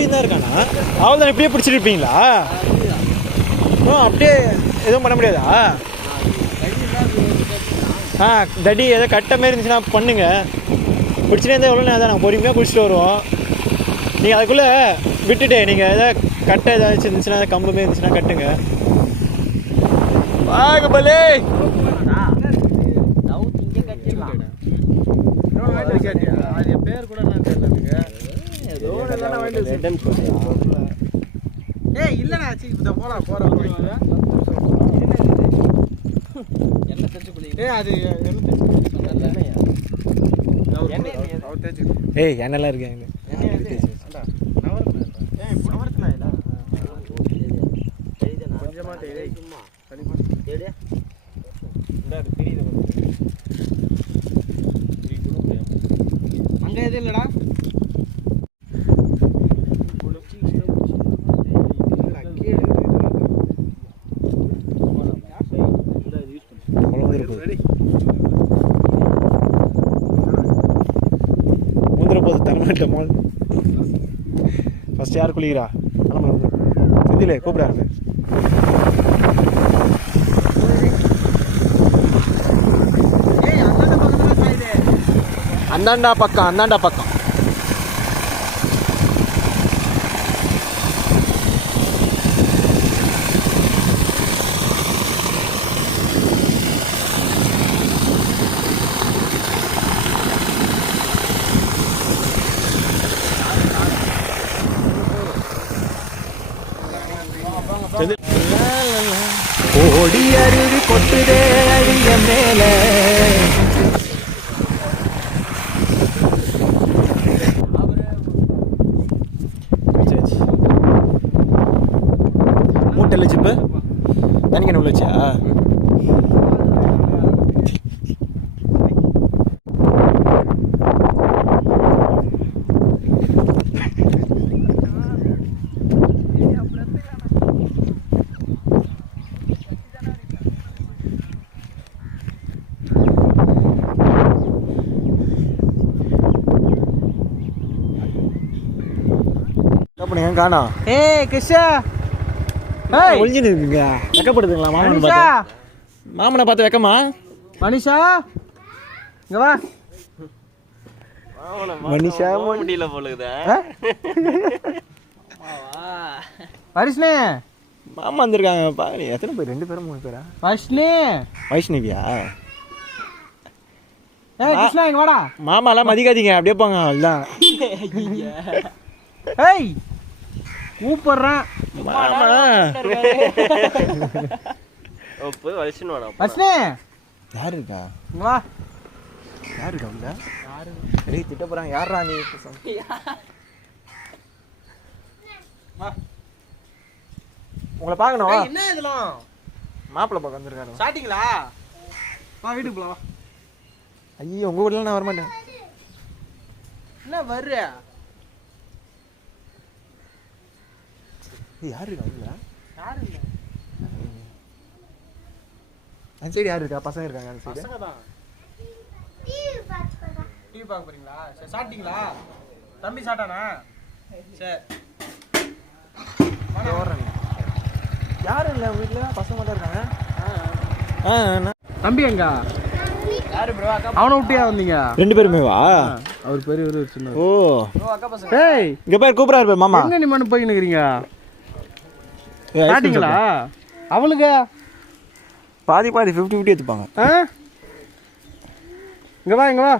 மூடி தான் இருக்கானா? அவள் தான் இப்படியே பிடிச்சிட்டு இருப்பீங்களா? அப்படியே எதுவும் பண்ண முடியாதா? தடி ஏதோ கட்டை மாரி இருந்துச்சுன்னா பண்ணுங்க. பிடிச்சிட்டே இருந்தால் எவ்வளோ நேரம் தான் நாங்கள் பொறுமையாக பிடிச்சிட்டு வருவோம். நீங்கள் அதுக்குள்ளே விட்டுட்டு நீங்கள் எதாவது கட்டை ஏதாச்சும் இருந்துச்சுன்னா கம்பு மாரி இருந்துச்சுன்னா கட்டுங்க. வாங்கபலே பேர் கூட இல்லடா எண்ணெல்லாம் இருக்கு அங்க எது இல்லடா ஃபர்ஸ்ட் யார் குளிக்கிறா? செந்திலே கூப்பிடாரு. அந்தாண்டா பக்கம் ஓடி அருவி கொட்டுதே அடிய மேல. மூட்டை சிப்பு தனிக்கணி உள்ளச்சா? காணா கிருஷ்ணா ஒளிஞ்சுன்னு இருக்குங்க. வெக்கப்படுதுங்களா மாமனை பார்த்து? மாமனை பார்த்து வெக்கமா? மனிஷா இங்க வா. மனிஷா முடியல போலுதா. வைஷ்ணே மாமா வந்திருக்காங்க பாரு. எத்தனை பேர்? 2 பேரும் 3 பேரா? வைஷ்ணவியா? கிருஷ்ணா இங்க வாடா. மாமாலாம் மதிக்காதீங்க, அப்படியே போங்க. அவ்வளோதான். ஏய் கூப்பிடுறான் யாரு இருக்கா? வா. யாரு இருக்கா? திட்ட போறாங்க. யாரா நீ? உங்களை பார்க்கணும். என்ன இதெல்லாம்? மாப்பிள்ளை பார்க்க வந்திருக்காரு. சாட்டிங்களா? வா வீட்டுக்கு போலாம். ஐயோ உங்க வீட்டுல நான் வரமாட்டேன். என்ன வர்ற? யாரு இருக்கா? யாரு இல்ல. அந்த சைடு யாரு இருக்கா? பசங்க இருக்காங்க அந்த சைடு. பசங்க தான். டிவி பார்க்க போறீங்களா? சரி சாப்பிட்டீங்களா? தம்பி சாப்பிட்டானா? சரி வரேன். யாரும் இல்லை உங்க வீட்டில், பசங்க மட்டும் இருக்காங்க. தம்பி எங்க? யாரு ப்ரோ? அவனை விட்டியா வந்தீங்க? 2 பேருமே வா. அவர் பெரியவர் சின்ன. ஓ அக்கா பசங்க. ஏய் இங்க பேர் கூப்பிடாரு பேர் மாமா. எங்க நீ மண்ணு போய் நிக்கிறீங்க? சாட்டிங்களா? அவளுக்கு பாதி 50-50 எடுத்துப்பாங்க. இங்க வா இங்க வா.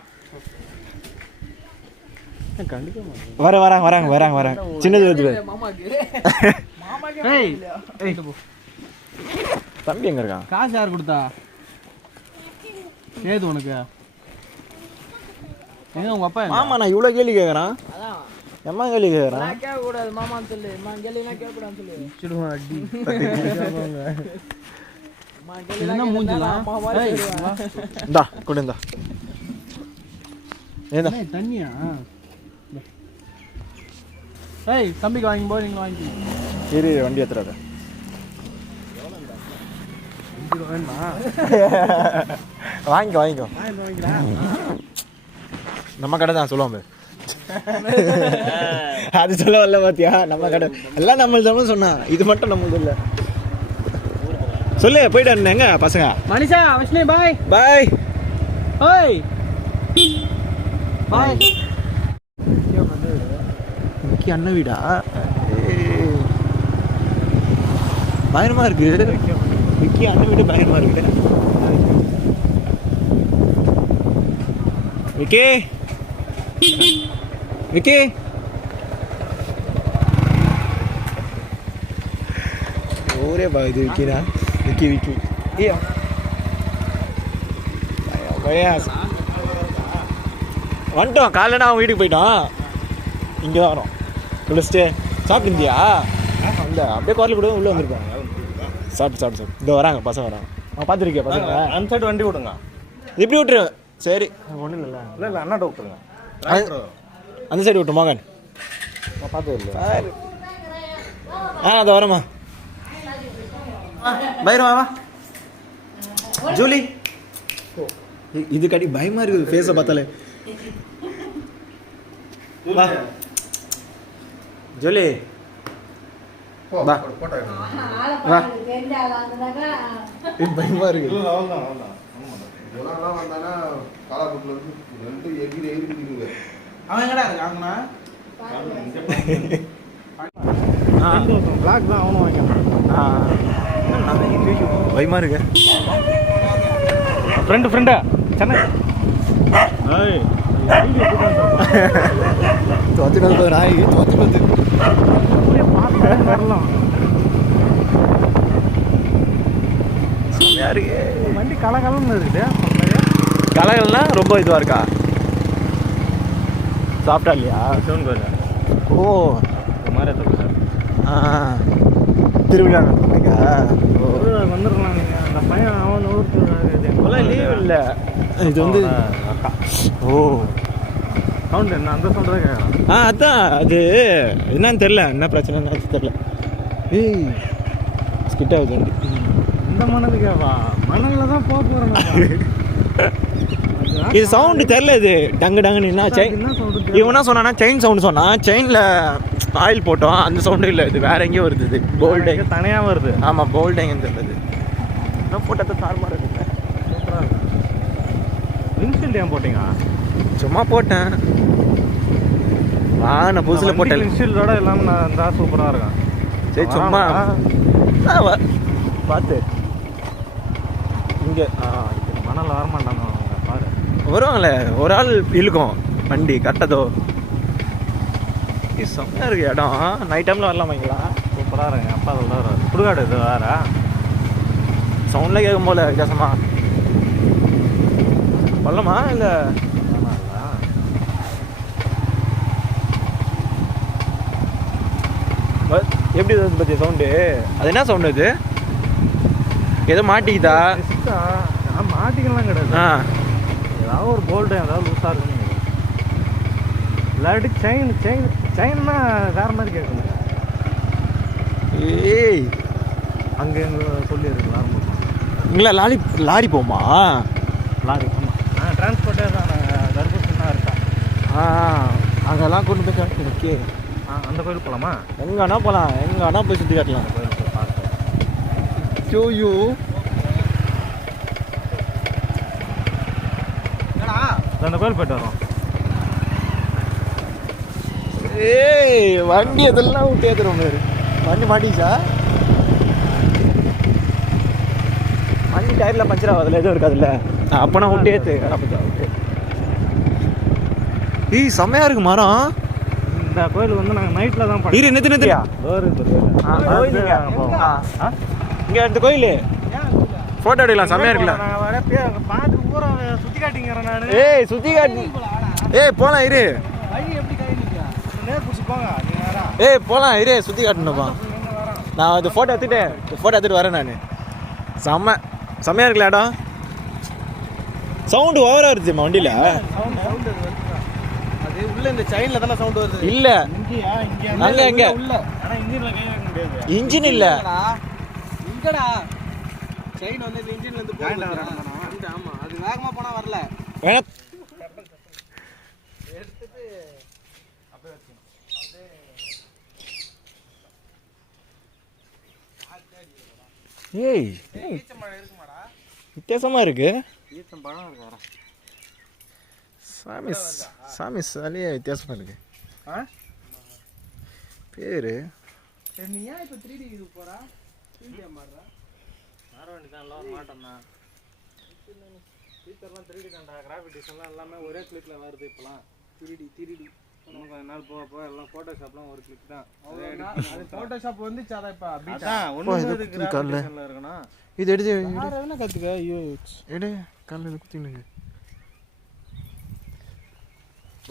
வராங்க சின்னது வருது. தம்பி எங்க இருக்கான்? காசு யார் கொடுத்தா? ஏது உனக்கு? எங்க உங்க அப்பா? மாமா நான் இவ்வளவு கேள்வி கேக்குறான். எம்மா கேள்வி கேக்குறான். கேட்க கூடாது மாமான்னு சொல்லு. கேள்வினா கேட்க கூடாதுன்னு சொல்லு. சிடுவா அடி. என்ன மூஞ்சலாம்? இந்தா கொடு இந்தா. ஏதா தண்ணியா? ஏய் தம்பிக்கு வாங்கி போ. நீங்க வாங்கி இரு வண்டி ஏத்துறாத. வாங்கிக்கோ நம்ம கடை தான் சொல்லுவாங்க. அது சொல்ல வரல பாத்தியா? நம்ம கடை எல்லாம் நம்மள்தான் சொன்னா, இது மட்டும் நம்மளுது இல்லை. சொல்லு போயிட்டு வரணும். எங்க பசங்க? மனிஷா விஷ்ணு பாய் பாய். ஓய் பாய். விக்கி அண்ணன் வீடா? பயங்கரமா இருக்கு. விக்கி அண்ணன் வீடு பயங்கரமா இருக்கு. விக்கி விக்கி ஊரே பாக்குது. விக்கினா விக்கி விக்கி வந்துட்டோம். காலைல அவன் வீட்டுக்கு போயிட்டான். இங்கே தான் வரோம். குளிச்சுட்டு சாப்பிட்டுந்தியா? அந்த அப்படியே குரல் கூட உள்ளே வந்துருப்பாங்க. சாப்பிட்டு சாப்பிட்டு சாப்பிட்டு இதோ வராங்க பசங்க வராங்க. அவன் பார்த்துருக்கியா பசங்க? அந்த சைடு வண்டி விடுங்க. இப்படி விட்டுரு. சரி ஒன்றும் இல்லை. இல்லை இல்லை அண்ணாட்ட விட்டுருங்க. அந்த சைடு விட்டு மகன் பார்த்து இல்லை. அதை வரமா பயிரமா வா ஜூலி. இது கடி பயமா இருக்குது ஃபேஸை பார்த்தாலே. வா ஜூலி வா வா. பயமா இருக்கு. அவன் எங்கடா இருக்காங்கண்ணா? பிளாக் தான் அவனும் வாங்கிக்கலாம். பயமா இருக்கு. ஃப்ரெண்டா சென்னை தோத்துட்டு நாய் தோத்துட்டு வரலாம். வண்டி கலகலன்னு இருக்குது. கலகல்னா ரொம்ப இதுவாக இருக்கா? சாப்பிட்டா இல்லையா? ஓ திருவிழா வந்துருக்கலாம். நீங்கள் அந்த பையன் அவன் ஊருக்கு லீவ் இல்லை. இது வந்து ஓ சவுண்டு என்ன அந்த சவுண்டு தான் கேட்குறேன். அதான் அது என்னன்னு தெரில. என்ன பிரச்சனைன்னு தெரில. ஏய் ஸ்கிட் ஆகுது வண்டி. இந்த மணல் கேவா மணலில் தான் போக போகிறேன். இது சவுண்டு தெரில. இது டங்கு டங்குன்னு என்ன செயின் இவனா சொன்னா செயின் சவுண்டு சொன்னான். செயினில் ஆயில் போட்டோம் அந்த சவுண்டு இல்லை. இது வேற எங்கேயும் வருது. இது போல்டு தனியாக வருது. ஆமாம் போல்டு எங்கேன்னு தெரியுது. என்ன போட்டது தார்மார் இருக்குங்க. வின்ஷீல்டு ஏன் போட்டீங்க? சும்மா போட்டேன். நான் புதுசில் போட்டேன். வின்ஷீல்டோட இல்லாமல் நான் இருந்தால் சூப்பராக இருக்கும். சரி சும்மா பார்த்து இங்கே மணல் வரமாட்டாங்க பாரு. வருவாங்களே ஒரு ஆள் இழுக்கும் வண்டி கட்டதோ. செம்மையாக இருக்கு இடம். நைட் டைமில் வரலாமாங்களா? சூப்பராக இருக்குங்க. அப்பா சொல்ல சுடுகாடு இது வேற சவுண்டில் கேட்கும் போல வித்தியாசமா வரலாமா? இல்லை எப்படி இது பற்றி சவுண்டு? அது என்ன சவுண்டு? அது ஏதோ மாட்டிக்கிதா? மாட்டிக்கலாம் கிடையாது. ஏதாவது ஒரு போல்டு ஏதாவது லூஸாக இருக்குன்னு இல்லாட்டி செயின்னா வேற மாதிரி கேட்குங்க. ஏய் அங்கே சொல்லியிருக்கலாம். இங்களா லாரி போமா? லாரி ஆமாம் டிரான்ஸ்போர்ட்டே தான். தர்பூசணா இருக்கா? அங்கெல்லாம் கொண்டு போய் காட்டு. ஓகே அந்த கோயில் போகலாமா? எங்கன்னா போகலாம். எங்கன்னா போய் சுற்றி காட்டலாம். கோயில் பார்த்து ஐயோ அந்த கோயில் போயிட்டு வரோம். ஏய் வண்டி அதெல்லாம் விட்டு ஏற்றுறோம். வண்டி மாட்டிச்சா? வண்டி டயரில் பஞ்சர் ஆகுதுல எதுவும் இருக்காதுல்ல. அப்போனா விட்டு ஏற்று. ஏய் செம்மையாக இருக்கு மரம். இந்த கோயிலுக்கு வந்து நாங்கள் நைட்டில் தான் இரு நிறுத்தியா இங்கே இந்த கோயில் ஃபோட்டோ எடுக்கலாம். செம்மையாக இருக்குல்ல. பார்த்து பூரா சுற்றி காட்டிங்கிறேன் நான். ஏய் சுற்றி காட்டி. ஏய் போகலாம் இரு. நேர் பிடிச்சி போங்க. ஏய் போகலாம் இரு. சுற்றி காட்டணும்ப்பா. நான் அது ஃபோட்டோ எடுத்துகிட்டு வரேன். நான் செம்மையாக இருக்குல்ல இடம். சவுண்டு ஓவராக இருக்குமா வண்டியில்? அது உள்ள இந்த செயினில் தானே சவுண்டு வருது. இல்லை அங்கே எங்கே உள்ள. ஆனால் இன்ஜினில் கை வைக்க முடியாது. இன்ஜின் இல்லை. இங்கடா செயின் வந்து இந்த இன்ஜின்லேருந்து போகுது. ஆமாம் அது வேகமாக போனால் வரல. வேணா எடுத்துட்டு ஏய் வித்தியாசமாக இருக்கு. சாமி சாமி சாலியே வித்தியாசமாக இருக்கு. பேர் நீ ஏன் இப்போ 3D இது போகிறா? 3D மாறுறா? மாற வேண்டியதான் மாட்டோம்ண்ணா. ஃபியூச்சர்லாம் 3D தான்டா. கிராஃபிக் டிசைன்லாம் எல்லாமே ஒரே கிளிக்கில் வருது இப்போலாம். 3D இன்னும் கொஞ்ச நாள் போக போக எல்லாம் ஃபோட்டோஷாப்லாம் ஒரு கிளிக் தான். அது ஃபோட்டோஷாப் வந்துச்சு. அதான் இப்போ அதான் ஒன்று டிசைனில் இருக்கணும். இது எடுத்து என்ன கற்றுக்க? ஐயோ எடு காலையில் குத்தினுங்க.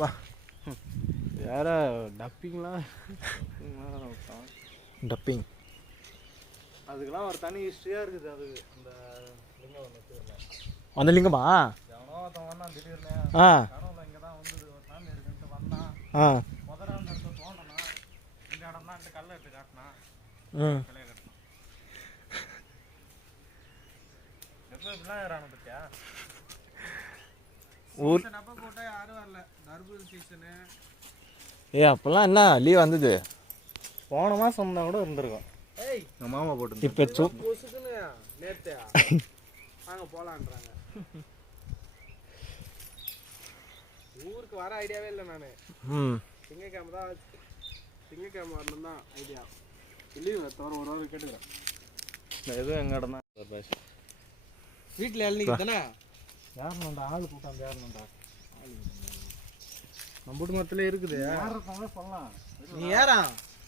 வா யாரா டப்பிங்லாம் டப்பிங் அதுக்கெல்லாம் ஒரு தனி ஹிஸ்ட்ரியாக இருக்குது. அது அந்த லிங்கம் ஒன்று அந்த லிங்கமா எவனோ ஒருத்தன் வந்தான் திடீர்னு. கனவுல இங்கே தான் வந்தது. ஒரு சாமி இருக்குன்ட்டு வந்தான். முதல்ல அந்த இடத்த தோண்டனா இந்த இடம் தான் அந்த கல்லை எடுத்து காட்டினான். கிளைய கட்டணும். எப்போ இப்படிலாம் ஏறான பத்தியா? ஊர் அப்போ போட்டால் யாரும் வரல. தர்பூசணி சீசனு. அப்போல்லாம் என்ன லீவ் வந்தது? போன மாதம் வந்தால் கூட இருந்திருக்கும். ஏய் எங்கள் மாமா போட்டு இப்போ பொசுக்குன்னு நேற்று வாங்க போகலான்றாங்க. ஊருக்கு வர ஐடியாவே இல்லை நான். திங்கக்கிழமை தான் திங்கக்கிழமை வரணும் தான் ஐடியா. லீவ் தவிர ஒரு வாரம் கேட்டுக்கிறேன். எதுவும் எங்கள் இடம் தான். வீட்டில் இளநீக்கு தானே யாருண்ணா ஆள் கூட்டாந்து யாருண்ணா நம்ம வீட்டு மரத்துல இருக்குது. சொல்லலாம் நீ ஏறா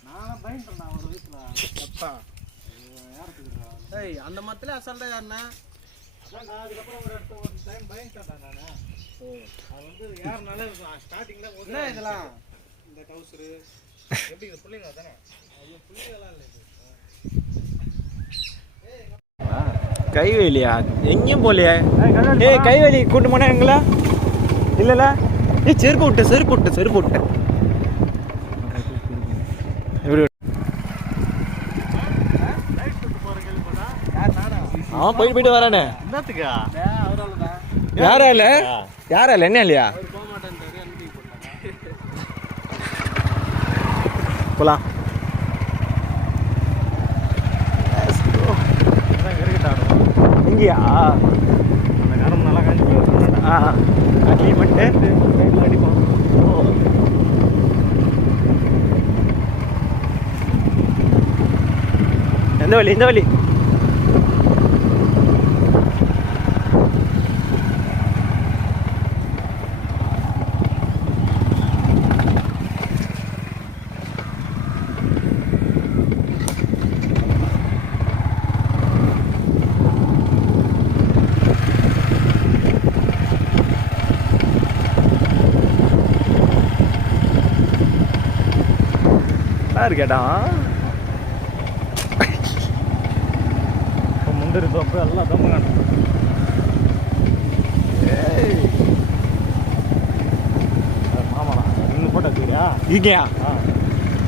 நான் பயன்ட்டேன் ஒரு வீட்டில் அப்பா யாருக்கு. ஏய் அந்த மரத்துல அசால்ட்டா யாருண்ணா? அதான் அதுக்கப்புறம் ஒரு இடத்துல ஒரு டைம் பயன்ட்டேன் நான். அது வந்து யாருனால ஸ்டார்டிங்கில் என்ன இதெல்லாம் இந்த டவுசரு எப்படி இது பிள்ளைங்க தானே? ஐயோ பிள்ளைங்களாம் இல்லை. கைவேலியா? எங்கேயும் போலையா? ஏய் கைவேலி கூட்டு போனா எங்களா? இல்லைல்ல. செருப்பு விட்டேன். எப்படி அவன் போயிட்டு வரானே. என்னத்துக்கா? யாரா இல்ல என்ன இல்லையா? போலாம். இங்கேயா? அந்த காரம் நல்லா காஞ்சி போயிருக்கேன். அட்லி மட்டும் அடிப்போம். இந்த வழி இருக்கேடா. முந்திரி தோப்பு எல்லாம் தம்மு காணும். மாமாடா இன்னும் போட்டோ எடுத்துக்கிறியா? இருக்கேயா?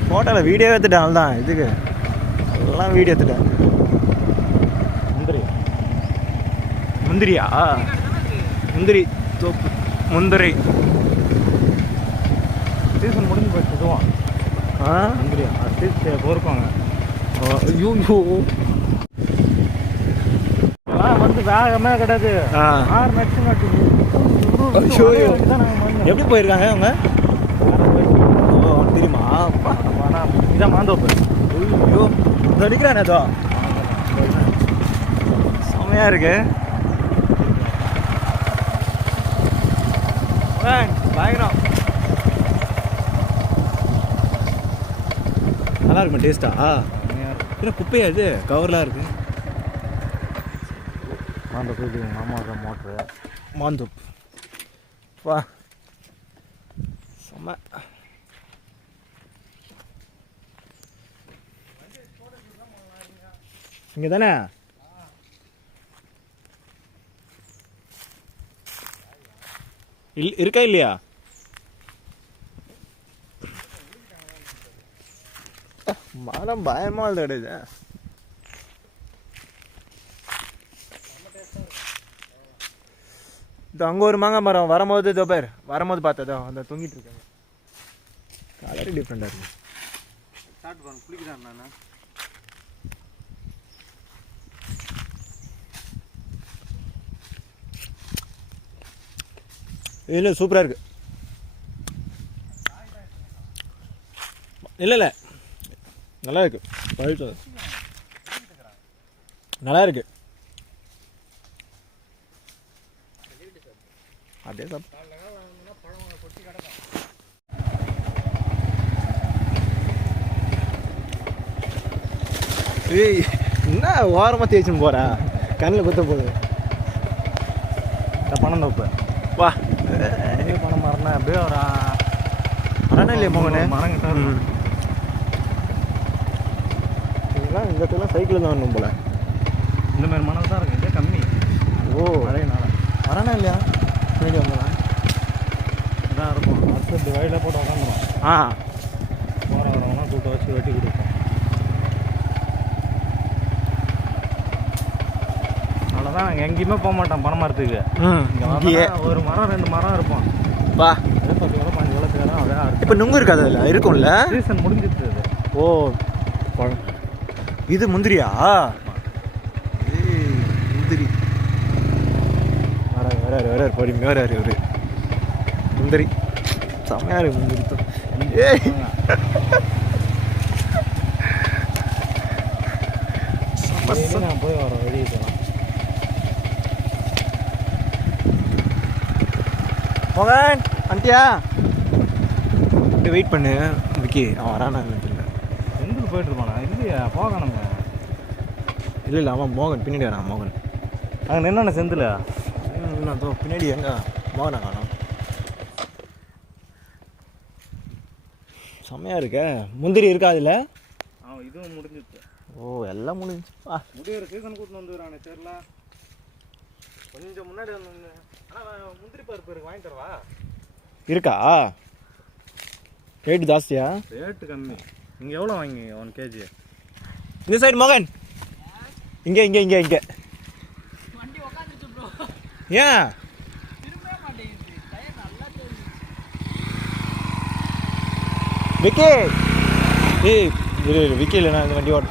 ஃபோட்டோவில் வீடியோ எடுத்துட்டேன். தான் இதுக்கு எல்லாம் வீடியோ எடுத்துட்டேன். முந்திரியா? முந்திரி தோப்பு முந்திரி சீசன் முடிஞ்சு போயிடுச்சு. இதுவும் முந்திரி அடுத்து பொறுப்பாங்க. ஐயோ இதெல்லாம் வந்து வேகமே கிடையாது. 6 நட்டு எப்படி போயிருக்காங்க அவங்க? தெரியுமா? இதான் மாந்தோப்பு. ஐயோ அடிக்கிறானே ஏதோ செம்மையா இருக்கு. பயங்கரம் நல்லா இருக்குமா? டேஸ்டா? இல்லை குப்பையா இது கவர்லாம் இருக்கு. மாந்தோப்பு இது மாமா மோட்ரு. மாந்தோப்பு வா செம்ம. இங்கே தானே? இருக்கா இல்லையா? மரம் பயமா கிடையாது. இது அங்கே ஒரு மாங்காய் மரம் வரும்போது இதோ பேர் வரும்போது பார்த்ததோ அந்த தொங்கிட்டு இருக்காங்க. கலர் டிஃப்ரெண்டாக இருக்கு. சாப்பிட்டு பாருங்க, குளிக்கிறான் நான். இல்லை சூப்பராக இருக்கு. இல்லை நல்லா இருக்கு. நல்லா இருக்கு. அப்படியே சாப்பிட்டு ஏய் என்ன ஓரமாக தேய்ச்சுன்னு போகிறா, கண்ணில் குத்த போகுது. பணம் தோப்பு வா பணம் மரணா அப்படியே ஒரு மரணம் இல்லையா மோகனே? மரங்கிட்ட இதெல்லாம் இந்த இடத்துலாம் சைக்கிள் தான் வரணும் போல. இந்த மாதிரி மணல் தான் இருக்குது, இதே கம்மி. ஓ மழையினால மரணம் இல்லையா? பின்னாடி வந்தலாம் இதான் இருக்கும். அடுத்து இப்படி வயலில் போட்டு உட்காந்துரும். ஆ போகிற வரவங்கன்னா கூட்ட வச்சு வெட்டி கொடுப்போம். அவ்வளோதான். நாங்கள் எங்கேயுமே போக மாட்டோம் பனை மரத்துக்கு. இங்கே ஒரு மரம் 2 மரம் இருப்போம். வா 10 கிலோ 5 கிலோ தேரம் அதான் இருக்கும். இப்போ நுங்கு இருக்காது அதில் இருக்கும்ல? சீசன் முடிஞ்சிட்டு இது. ஓ இது முந்திரியா? ஏய் முந்திரி வர பொறுமையாக வராரு இவரு. முந்திரி செம்மையா இருக்கு முந்திரி. ஏய் நான் போய் வர வெளியே போகலாம். மோகன் அந்தியா வெயிட் பண்ணு விக்கி, அவன் வரானா தெரியல. எங்கே போயிட்டு இருப்பானா? இல்லையா போக நம்ம. இல்லை அவன் மோகன் பின்னாடி வரான். மோகன் அங்கே என்னென்ன செந்தில் அதோ பின்னாடி எங்க மோகனா காணோம். செம்மையா இருக்க. முந்திரி இருக்கா அதில்? அவன் இதுவும் முடிஞ்சிச்சு. ஓ எல்லாம் முடிஞ்சுப்பா. முடிகிற சீசன் கூட்டின்னு வந்துடுறானே தெரியல. கொஞ்சம் முன்னாடி வந்து ஆனால் முந்திரி பருப்பு இருக்கு, வாங்கி தரவா? இருக்கா? ரேட்டு ஜாஸ்தியா? ரேட்டு கம்மி. நீங்கள் எவ்வளோ வாங்கி 1 kg? இந்த சைடு மோகன். இங்கே இங்கே இங்கே இங்கே ஏன் விக்கி? ஏய் விக்கி இல்லைண்ணா இந்த வண்டி ஓட்ட.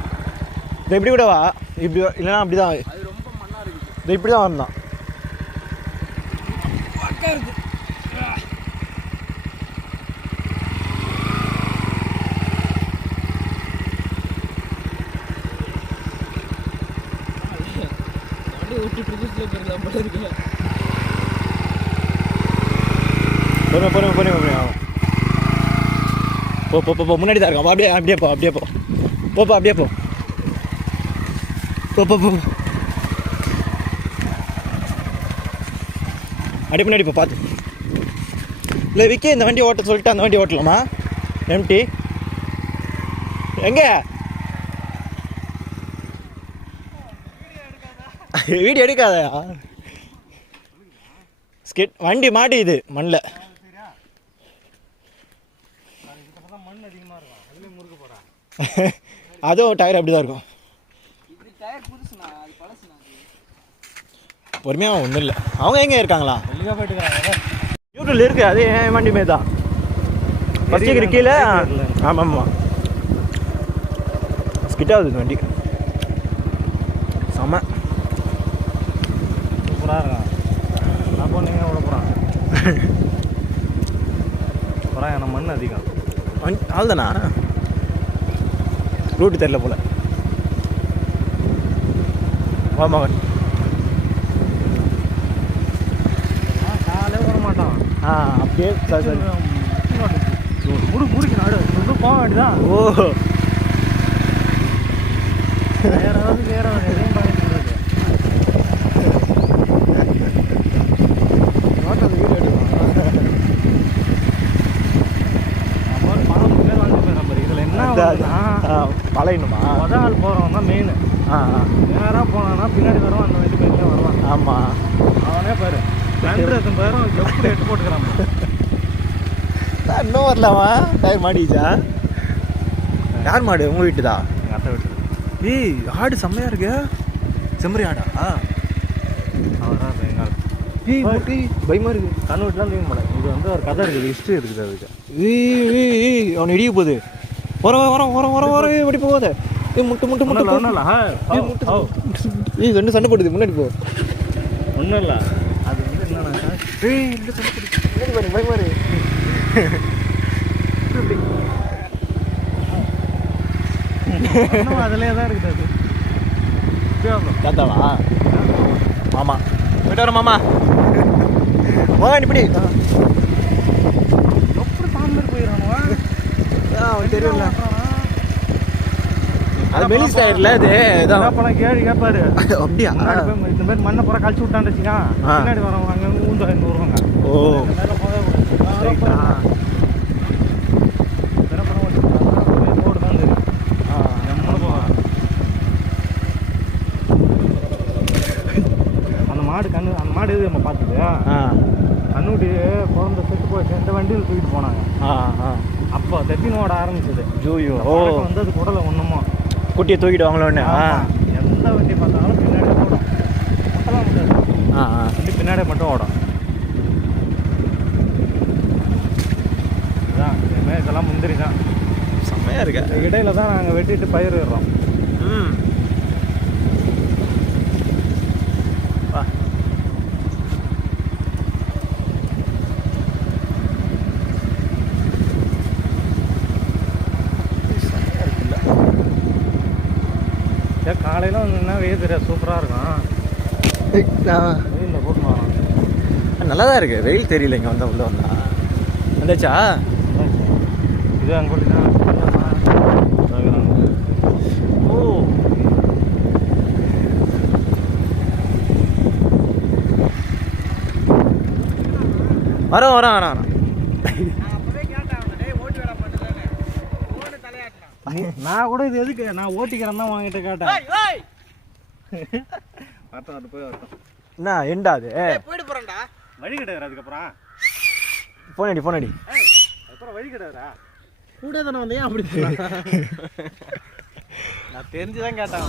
இந்த இப்படி கூட வா. இப்படி இல்லைனா அப்படி தான். அது ரொம்ப மண்ணாக இருக்குது. இந்த இப்படி தான் வந்தான். பொறுமை போ முன்னாடி தான் இருக்கான். அப்படியே அப்படியே போ அப்படியே போ அப்படியே போ அப்படியே முன்னாடி போ பார்த்து. இல்லை விக்கி இந்த வண்டி ஓட்ட சொல்லிட்டு அந்த வண்டி ஓட்டலாமா? எம்டி எங்கே வீடியோ எடுக்காதயா? ஸ்கிட் வண்டி மாட்டிக்குது மண்ணில். மண் அதிகமாக இருக்கும், அதுலேயும் முறுக்க போகிறேன். அதுவும் டயர் அப்படி தான் இருக்கும். பொறுமையாக ஒன்றும் இல்லை. அவங்க எங்கே இருக்காங்களா? வெளியே போயிட்டு யூடியூப்ல இருக்குது. அதே என் வண்டி மாரி தான். ஃபஸ்ட்டு கீழே. ஆமாம் ஸ்கிட் ஆகுது வண்டி. செம்ம சூப்பராக இருக்கான். நான் போனீங்க விட போகிறான். அப்புறம் ஏன்னா மண் அதிகம். ஆள்தானா? ரூட்டு தெரியல போல. மகன் காலே வர மாட்டான். அப்படியே சரி முறுக்கு நாடு போக வேண்டியதான். ஓ வேறாவது எதையும் பாதிக்க பழையணுமா? மொதல் ஆள் போகிறவன் தான் மெயின். நேராக போனான்னா பின்னாடி வருவான், அந்த வண்டி பைக்கில் வருவான். ஆமாம் அவனே பாரு 2 பேரும் எப்படி 8 போட்டுக்கிறான். இன்னும் வரலாமா? டயர் மாட்டிச்சா? யார் மாடு? உங்கள் வீட்டு தான். எங்கள் அத்தை வீட்டு. ஏய் ஆடு செம்மையாக இருக்கு. செம்மறி ஆடா? அவர்தான் எங்கள் ஏய் பயமாக இருக்குது. கண்ணு வீட்டுலாம் தீங்க மாட்டேன். இது வந்து ஒரு கதை இருக்குது, ஹிஸ்ட்ரி இருக்குது அதுக்கு. அவன் இடிய போகுது. வர எப்படி போகாத. முட்டு ரெண்டு சண்டை போடுது. முன்னாடி போ. ஒன்றும் இல்லை, அது வந்து என்னன்னா ரெண்டு சண்டை போடுது. பயமாரு அதுலேயே தான் இருக்குது. அது தாத்தாவா? மாமா போயிட்டு வர மாமா. வாங்க இப்படி எப்படி தாமரை போயிடறானுவா? அவன் தெரியும்ல, அது மெலிஸ் டயர்ல அது அப்பெல்லாம் கேள்வி கேட்பாரு. அப்படியா? இந்த மாதிரி மண்ணை பூரா கழிச்சு விட்டான்னு வச்சுக்கா, பின்னாடி வரவங்க அங்கே ஊந்து வருவாங்க. ஓ போடு தான் தெரியும். அந்த மாடு எது நம்ம பார்த்தது கண்ணுட்டி பிறந்த செத்து போய் எந்த வண்டியில் தூக்கிட்டு போனாங்க. அப்போ தெத்தினோட ஆரம்பிச்சது. ஜூயோ வந்து அது குடலை ஒன்றுமோ குட்டியை தூக்கிட்டு வாங்களோன்னு. எந்த வண்டி பார்த்தாலும் பின்னாடி ஓடும். மொத்தமாக முடியாது, வண்டி பின்னாடி மட்டும் ஓடும். இதுதான் இனிமேல் இதெல்லாம் முந்திரி தான். செம்மையாக இருக்கு. இடையில தான் நாங்கள் வெட்டிட்டு பயிரிடுறோம். காலையில் வந்தீங்கன்னா வெயில் தெரியாது, சூப்பராக இருக்கும். வெயிலில் போட்டு வரோம். நல்லா தான் இருக்கு. வெயில் தெரியல இங்கே வந்தால் உள்ள வந்தா. வந்தாச்சா? இது அங்கோட்டி தான். ஓ வரேன். நான் கூட இது எதுக்கு நான் ஓட்டிக்கிறேன் தான் வாங்கிட்டு கேட்டேன். வரட்டும் போய் வரட்டும். என்ன எண்டாது போயிட்டு போறேன்டா. வழி கிடையாது. அதுக்கப்புறம் போன் அடி அதுக்கப்புறம் வழி கிடையாதுடா. கூட தானே வந்தேன். அப்படி நான் தெரிஞ்சுதான் கேட்டேன்.